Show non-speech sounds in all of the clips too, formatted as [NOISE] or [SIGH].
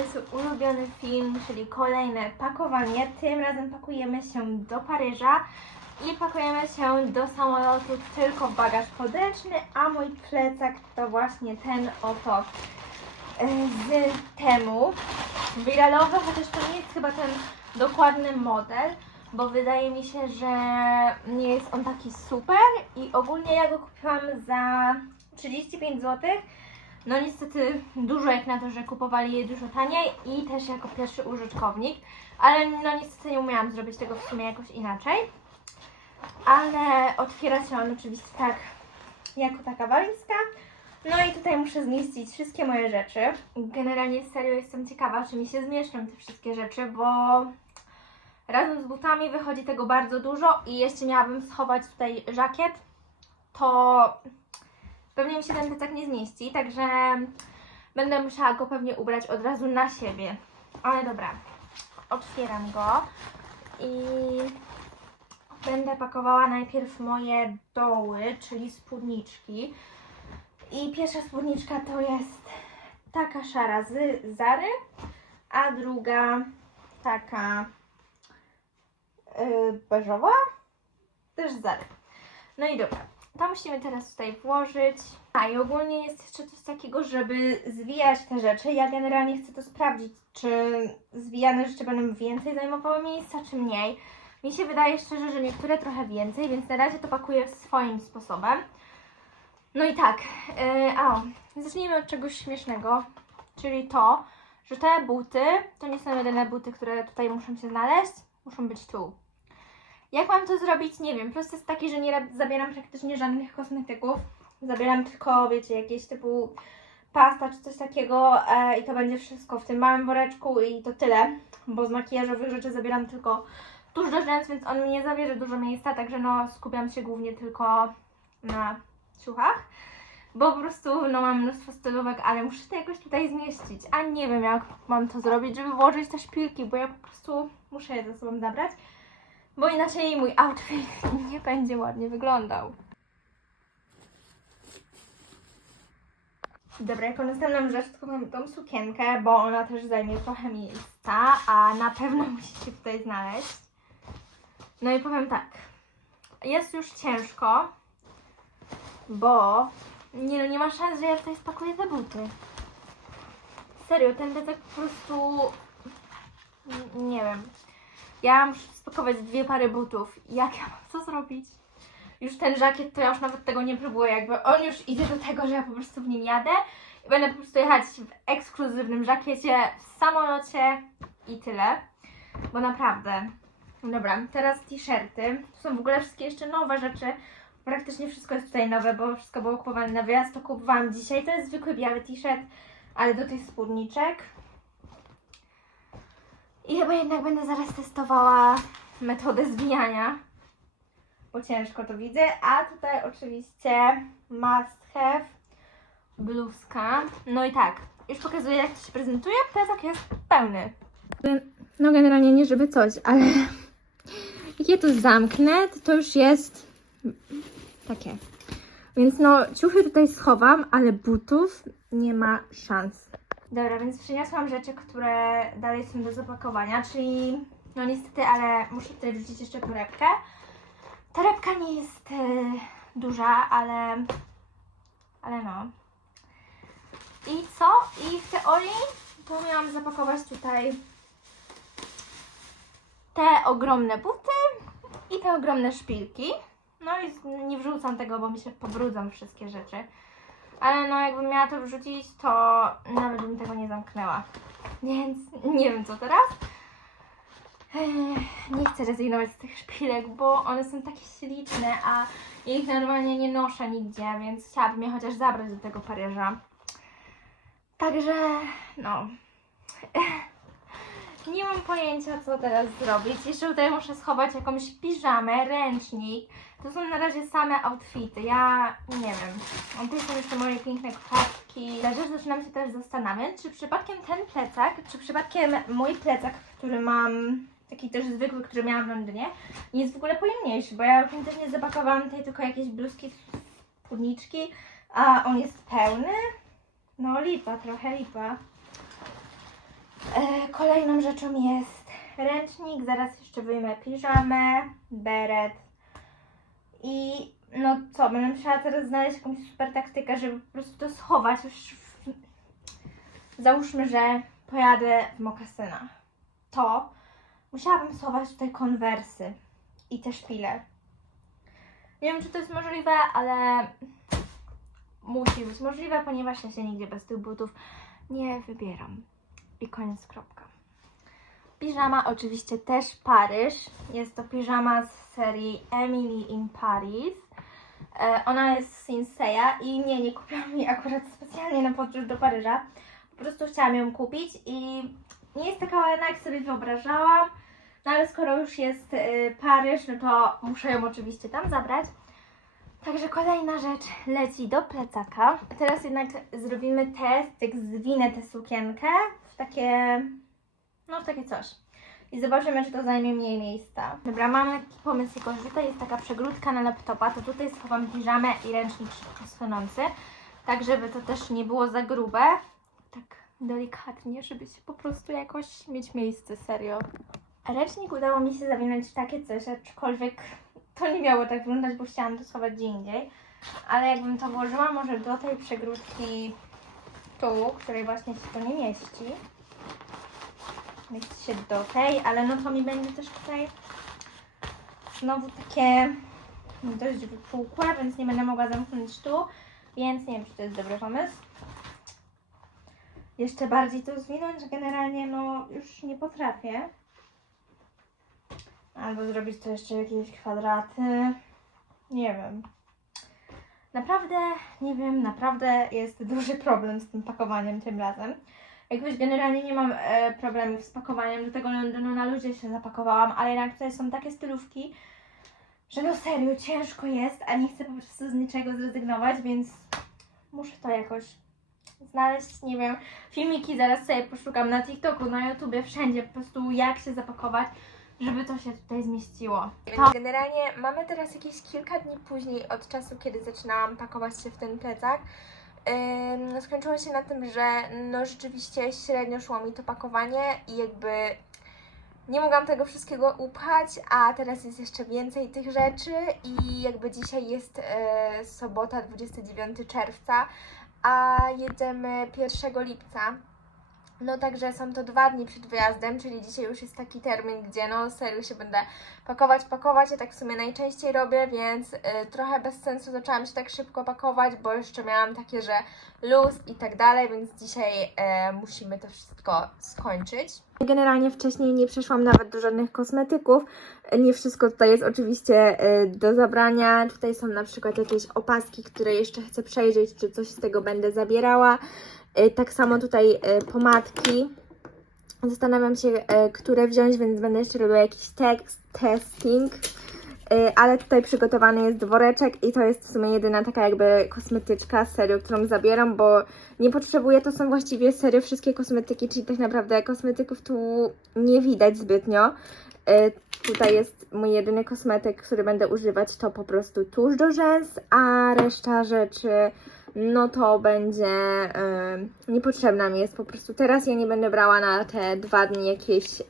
końcu ulubiony film, czyli kolejne pakowanie. Tym razem pakujemy się do Paryża i pakujemy się do samolotu tylko w bagaż podręczny, a mój plecak to właśnie ten oto e, z temu wiralowy, chociaż to nie jest chyba ten dokładny model, bo wydaje mi się, że nie jest on taki super i ogólnie ja go kupiłam za 35 zł. No niestety dużo jak na to, że kupowali je dużo taniej i też jako pierwszy użytkownik, ale no niestety nie umiałam zrobić tego w sumie jakoś inaczej. Ale otwiera się on oczywiście tak, jako taka walizka. No i tutaj muszę zmieścić wszystkie moje rzeczy. Generalnie serio jestem ciekawa, czy mi się zmieszczą te wszystkie rzeczy, bo razem z butami wychodzi tego bardzo dużo i jeszcze miałabym schować tutaj żakiet, to pewnie mi się ten plecak nie zmieści, także będę musiała go pewnie ubrać od razu na siebie. Ale dobra, otwieram go i będę pakowała najpierw moje doły, czyli spódniczki. I pierwsza spódniczka to jest taka szara z Zary, a druga taka yy, beżowa, też z Zary. No i dobra, to musimy teraz tutaj włożyć. A i ogólnie jest jeszcze coś takiego, żeby zwijać te rzeczy. Ja generalnie chcę to sprawdzić, czy zwijane rzeczy będą więcej zajmowały miejsca, czy mniej. Mi się wydaje szczerze, że niektóre trochę więcej, więc na razie to pakuję swoim sposobem. No i tak, yy, a zacznijmy od czegoś śmiesznego, czyli to, że te buty to nie są jedyne buty, które tutaj muszą się znaleźć, muszą być tu. Jak mam to zrobić? Nie wiem. Plus jest taki, że nie ra- zabieram praktycznie żadnych kosmetyków. Zabieram tylko, wiecie, jakieś typu pasta czy coś takiego e, i to będzie wszystko w tym małym woreczku i to tyle, bo z makijażowych rzeczy zabieram tylko tuż do rzęs, więc on mi nie zabierze dużo miejsca, także no skupiam się głównie tylko na ciuchach. Bo po prostu no, mam mnóstwo stylówek, ale muszę to jakoś tutaj zmieścić. A nie wiem, jak mam to zrobić, żeby włożyć te szpilki, bo ja po prostu muszę je ze sobą zabrać bo inaczej mój outfit [LAUGHS] nie będzie ładnie wyglądał. Dobra, jako następną rzecz tylko tą sukienkę, bo ona też zajmie trochę miejsca, a na pewno [LAUGHS] musi się tutaj znaleźć. No i powiem tak, jest już ciężko, bo nie no, nie ma szans, że ja tutaj spakuję te buty. Serio, ten plecak po prostu, nie wiem, ja muszę spakować dwie pary butów. Jak ja mam to zrobić? Już ten żakiet, to ja już nawet tego nie próbuję. Jakby on już idzie do tego, że ja po prostu w nim jadę. I będę po prostu jechać w ekskluzywnym żakiecie, w samolocie i tyle. Bo naprawdę. Dobra, teraz t-shirty. To są w ogóle wszystkie jeszcze nowe rzeczy. Praktycznie wszystko jest tutaj nowe, bo wszystko było kupowane na wyjazd. To kupowałam dzisiaj. To jest zwykły biały t-shirt, ale do tych spódniczek. I chyba jednak będę zaraz testowała metodę zwijania, bo ciężko to widzę. A tutaj oczywiście must have, bluzka. No i tak, już pokazuję jak to się prezentuje. Plecak jest pełny. No generalnie nie żeby coś, ale jak ja to zamknę, to, to już jest takie. Więc no, ciuchy tutaj schowam, ale butów nie ma szans. Dobra, więc przyniosłam rzeczy, które dalej są do zapakowania, czyli no niestety, ale muszę tutaj wrzucić jeszcze torebkę. Torebka nie jest e, duża, ale ale no. I co? I w teorii to miałam zapakować tutaj te ogromne buty i te ogromne szpilki. No i nie wrzucam tego, bo mi się pobrudzą wszystkie rzeczy. Ale no jakbym miała to wrzucić, to nawet bym tego nie zamknęła. Więc nie wiem co teraz. Nie chcę rezygnować z tych szpilek, bo one są takie śliczne, a ja ich normalnie nie noszę nigdzie, więc chciałabym je chociaż zabrać do tego Paryża. Także no. Nie mam pojęcia, co teraz zrobić. Jeszcze tutaj muszę schować jakąś piżamę, ręcznik. To są na razie same outfity. Ja nie wiem. O, tu są jeszcze moje piękne kwiatki. Rzecz zaczynam się też zastanawiać, czy przypadkiem ten plecak, czy przypadkiem mój plecak, który mam, taki też zwykły, który miałam w Londynie, nie jest w ogóle pojemniejszy, bo ja autentycznie zapakowałam tutaj tylko jakieś bluzki, spódniczki, a on jest pełny. No lipa, trochę lipa. Kolejną rzeczą jest ręcznik, zaraz jeszcze wyjmę piżamę, beret i no co, będę musiała teraz znaleźć jakąś super taktykę, żeby po prostu to schować już w... Załóżmy, że pojadę w mokasynach. To musiałabym schować tutaj konwersy i te szpile. Nie wiem, czy to jest możliwe, ale musi być możliwe, ponieważ ja się nigdzie bez tych butów nie wybieram. I koniec, kropka. Piżama oczywiście też Paryż. Jest to piżama z serii Emily in Paris. E, ona jest z Sinseya i nie, nie kupiłam jej akurat specjalnie na podróż do Paryża. Po prostu chciałam ją kupić i nie jest taka ładna, jak sobie wyobrażałam. No ale skoro już jest y, Paryż, no to muszę ją oczywiście tam zabrać. Także kolejna rzecz leci do plecaka. Teraz jednak zrobimy test, jak zwinę tę sukienkę takie, no w takie coś. I zobaczymy, czy to zajmie mniej miejsca. Dobra, mam taki pomysł, jako że tutaj jest taka przegródka na laptopa, to tutaj schowam piżamę i ręcznik szybko schonący, tak żeby to też nie było za grube. Tak delikatnie, żeby się po prostu jakoś mieć miejsce, serio. Ręcznik udało mi się zawinąć w takie coś, aczkolwiek to nie miało tak wyglądać, bo chciałam to schować gdzie indziej. Ale jakbym to włożyła może do tej przegródki tu, której właśnie się to nie mieści. Mieści się do tej, ale no to mi będzie też tutaj znowu takie dość wypukłe, więc nie będę mogła zamknąć tu. Więc nie wiem, czy to jest dobry pomysł. Jeszcze bardziej to zwinąć, generalnie no już nie potrafię. Albo zrobić to jeszcze jakieś kwadraty. Nie wiem. Naprawdę, nie wiem, naprawdę jest duży problem z tym pakowaniem tym razem. Jakoś generalnie nie mam e, problemów z pakowaniem, do tego Londynu na ludzie się zapakowałam, ale jednak tutaj są takie stylówki, że no serio, ciężko jest, a nie chcę po prostu z niczego zrezygnować, więc muszę to jakoś znaleźć, nie wiem, filmiki zaraz sobie poszukam na TikToku, na YouTubie, wszędzie po prostu jak się zapakować, żeby to się tutaj zmieściło. To... Generalnie mamy teraz jakieś kilka dni później od czasu, kiedy zaczynałam pakować się w ten plecak. Ym, skończyło się na tym, że no rzeczywiście średnio szło mi to pakowanie i jakby nie mogłam tego wszystkiego upchać, a teraz jest jeszcze więcej tych rzeczy i jakby dzisiaj jest e, sobota 29 czerwca, a jedziemy 1 lipca. No także są to dwa dni przed wyjazdem, czyli dzisiaj już jest taki termin, gdzie no serio się będę pakować, pakować. Ja tak w sumie najczęściej robię, więc y, trochę bez sensu zaczęłam się tak szybko pakować, bo jeszcze miałam takie, że luz i tak dalej, więc dzisiaj e, musimy to wszystko skończyć. Generalnie wcześniej nie przeszłam nawet do żadnych kosmetyków. Nie wszystko tutaj jest oczywiście e, do zabrania. Tutaj są na przykład jakieś opaski, które jeszcze chcę przejrzeć, czy coś z tego będę zabierała. E, Tak samo tutaj e, pomadki. Zastanawiam się, e, które wziąć, więc będę jeszcze robiła jakiś tekst, testing. Ale tutaj przygotowany jest woreczek i to jest w sumie jedyna taka jakby kosmetyczka serio, którą zabieram, bo nie potrzebuję, to są właściwie serio wszystkie kosmetyki, czyli tak naprawdę kosmetyków tu nie widać zbytnio. Tutaj jest mój jedyny kosmetyk, który będę używać, to po prostu tusz do rzęs, a reszta rzeczy no to będzie e, niepotrzebna mi jest po prostu teraz. Ja nie będę brała na te dwa dni jakieś e,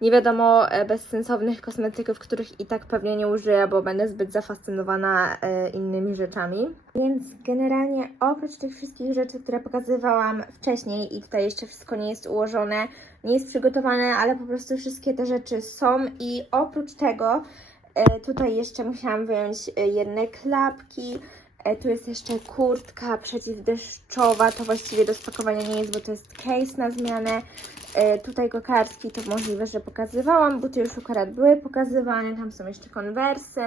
nie wiadomo e, bezsensownych kosmetyków, których i tak pewnie nie użyję, bo będę zbyt zafascynowana e, innymi rzeczami. Więc generalnie oprócz tych wszystkich rzeczy, które pokazywałam wcześniej i tutaj jeszcze wszystko nie jest ułożone, nie jest przygotowane, ale po prostu wszystkie te rzeczy są i oprócz tego e, tutaj jeszcze musiałam wyjąć jedne klapki, Tu jest jeszcze kurtka przeciwdeszczowa, to właściwie do spakowania nie jest, bo to jest case na zmianę. E, Tutaj kokardki, to możliwe, że pokazywałam, buty już akurat były pokazywane, tam są jeszcze konwersy,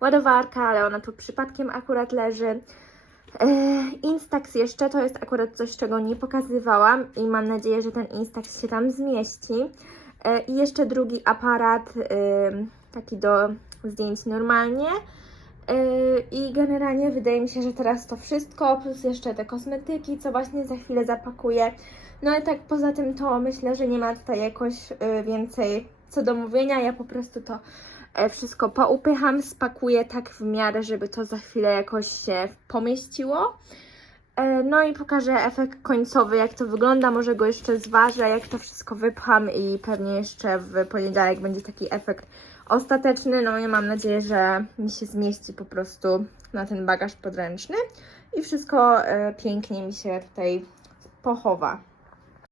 ładowarka, ale ona tu przypadkiem akurat leży. E, Instax jeszcze, to jest akurat coś, czego nie pokazywałam i mam nadzieję, że ten Instax się tam zmieści. E, I jeszcze drugi aparat, e, taki do zdjęć normalnie. Yy, I generalnie wydaje mi się, że teraz to wszystko, plus jeszcze te kosmetyki, co właśnie za chwilę zapakuję. No i tak poza tym to myślę, że nie ma tutaj jakoś yy, więcej co do mówienia. Ja po prostu to e, wszystko poupycham, spakuję tak w miarę, żeby to za chwilę jakoś się pomieściło. E, No i pokażę efekt końcowy, jak to wygląda. Może go jeszcze zważę, jak to wszystko wypcham i pewnie jeszcze w poniedziałek będzie taki efekt ostateczny. No i mam nadzieję, że mi się zmieści po prostu na ten bagaż podręczny i wszystko e, pięknie mi się tutaj pochowa.